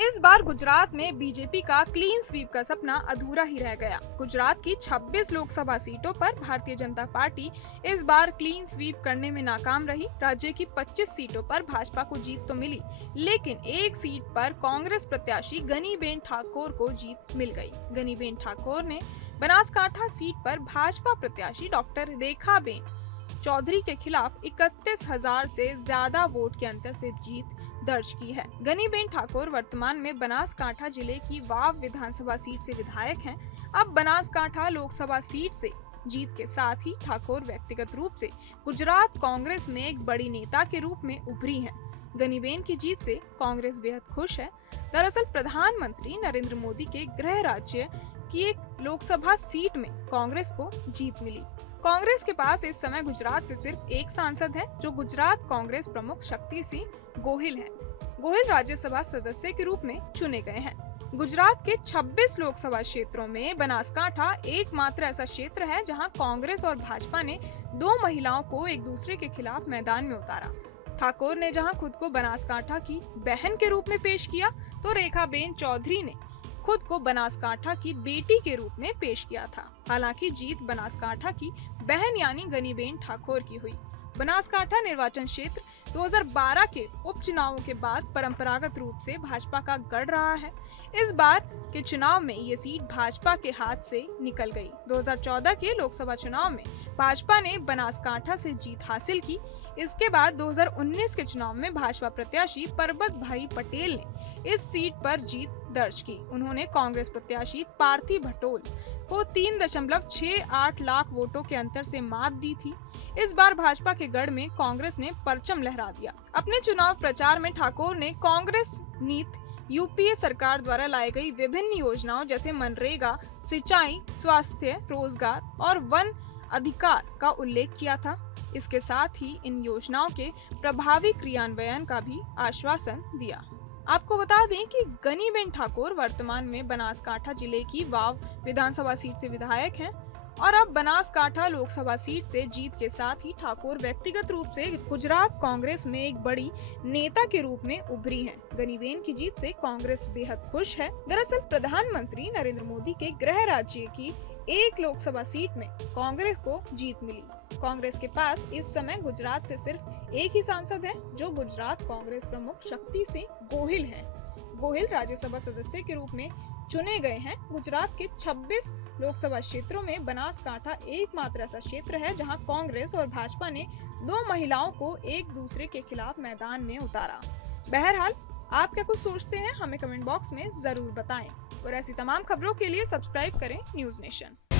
इस बार गुजरात में बीजेपी का क्लीन स्वीप का सपना अधूरा ही रह गया। गुजरात की 26 लोकसभा सीटों पर भारतीय जनता पार्टी इस बार क्लीन स्वीप करने में नाकाम रही। राज्य की 25 सीटों पर भाजपा को जीत तो मिली, लेकिन एक सीट पर कांग्रेस प्रत्याशी गनीबेन ठाकुर को जीत मिल गई। गनीबेन ठाकुर ने बनासकांठा सीट पर भाजपा प्रत्याशी डॉक्टर रेखाबेन चौधरी के खिलाफ 31,000 से ज्यादा वोट के अंतर से जीत दर्ज की है। गनीबेन ठाकुर वर्तमान में बनासकांठा जिले की वाव विधानसभा सीट से विधायक हैं। अब बनासकांठा लोकसभा सीट से जीत के साथ ही ठाकुर व्यक्तिगत रूप से गुजरात कांग्रेस में एक बड़ी नेता के रूप में उभरी हैं। गनीबेन की जीत से कांग्रेस बेहद खुश है। दरअसल प्रधानमंत्री नरेंद्र मोदी के गृह राज्य की एक लोकसभा सीट में कांग्रेस को जीत मिली। कांग्रेस के पास इस समय गुजरात से सिर्फ एक सांसद है, जो गुजरात कांग्रेस प्रमुख शक्ति सिंह गोहिल हैं। गोहिल राज्यसभा सदस्य के रूप में चुने गए हैं। गुजरात के 26 लोकसभा क्षेत्रों में बनासकांठा एकमात्र ऐसा क्षेत्र है जहां कांग्रेस और भाजपा ने दो महिलाओं को एक दूसरे के खिलाफ मैदान में उतारा। ठाकुर ने जहां खुद को बनासकांठा की बहन के रूप में पेश किया, तो रेखाबेन चौधरी ने खुद को बनासकांठा की बेटी के रूप में पेश किया था। हालांकि जीत बनासकांठा की बहन यानी गनीबेन ठाकुर की हुई। बनासकांठा निर्वाचन क्षेत्र 2012 के उपचुनावों के बाद परंपरागत रूप से भाजपा का गढ़ रहा है। इस बार के चुनाव में ये सीट भाजपा के हाथ से निकल गई। 2014 के लोकसभा चुनाव में भाजपा ने बनासकांठा से जीत हासिल की। इसके बाद 2019 के चुनाव में भाजपा प्रत्याशी परबत भाई पटेल ने इस सीट पर जीत दर्ज की। उन्होंने कांग्रेस प्रत्याशी पार्थी भटोल को 3.68 लाख वोटों के अंतर से मात दी थी। इस बार भाजपा के गढ़ में कांग्रेस ने परचम लहरा दिया। अपने चुनाव प्रचार में ठाकुर ने कांग्रेस नीति यूपीए सरकार द्वारा लाई गई विभिन्न योजनाओं जैसे मनरेगा, सिंचाई, स्वास्थ्य, रोजगार और वन अधिकार का उल्लेख किया था। इसके साथ ही इन योजनाओं के प्रभावी क्रियान्वयन का भी आश्वासन दिया। आपको बता दें कि गनीबेन ठाकुर वर्तमान में बनासकांठा जिले की वाव विधानसभा सीट से विधायक हैं और अब बनासकांठा लोकसभा सीट से जीत के साथ ही ठाकुर व्यक्तिगत रूप से गुजरात कांग्रेस में एक बड़ी नेता के रूप में उभरी हैं। गनीबेन की जीत से कांग्रेस बेहद खुश है। दरअसल प्रधानमंत्री नरेंद्र मोदी के गृह राज्य की एक लोकसभा सीट में कांग्रेस को जीत मिली। कांग्रेस के पास इस समय गुजरात से सिर्फ एक ही सांसद है, जो गुजरात कांग्रेस प्रमुख शक्ति सिंह गोहिल हैं। गोहिल राज्यसभा सदस्य के रूप में चुने गए हैं। गुजरात के 26 लोकसभा क्षेत्रों में बनासकांठा एकमात्र ऐसा क्षेत्र है जहां कांग्रेस और भाजपा ने दो महिलाओं को एक दूसरे के खिलाफ मैदान में उतारा। बहरहाल आप क्या कुछ सोचते हैं, हमें कमेंट बॉक्स में जरूर बताएं और ऐसी तमाम खबरों के लिए सब्सक्राइब करें न्यूज़ नेशन।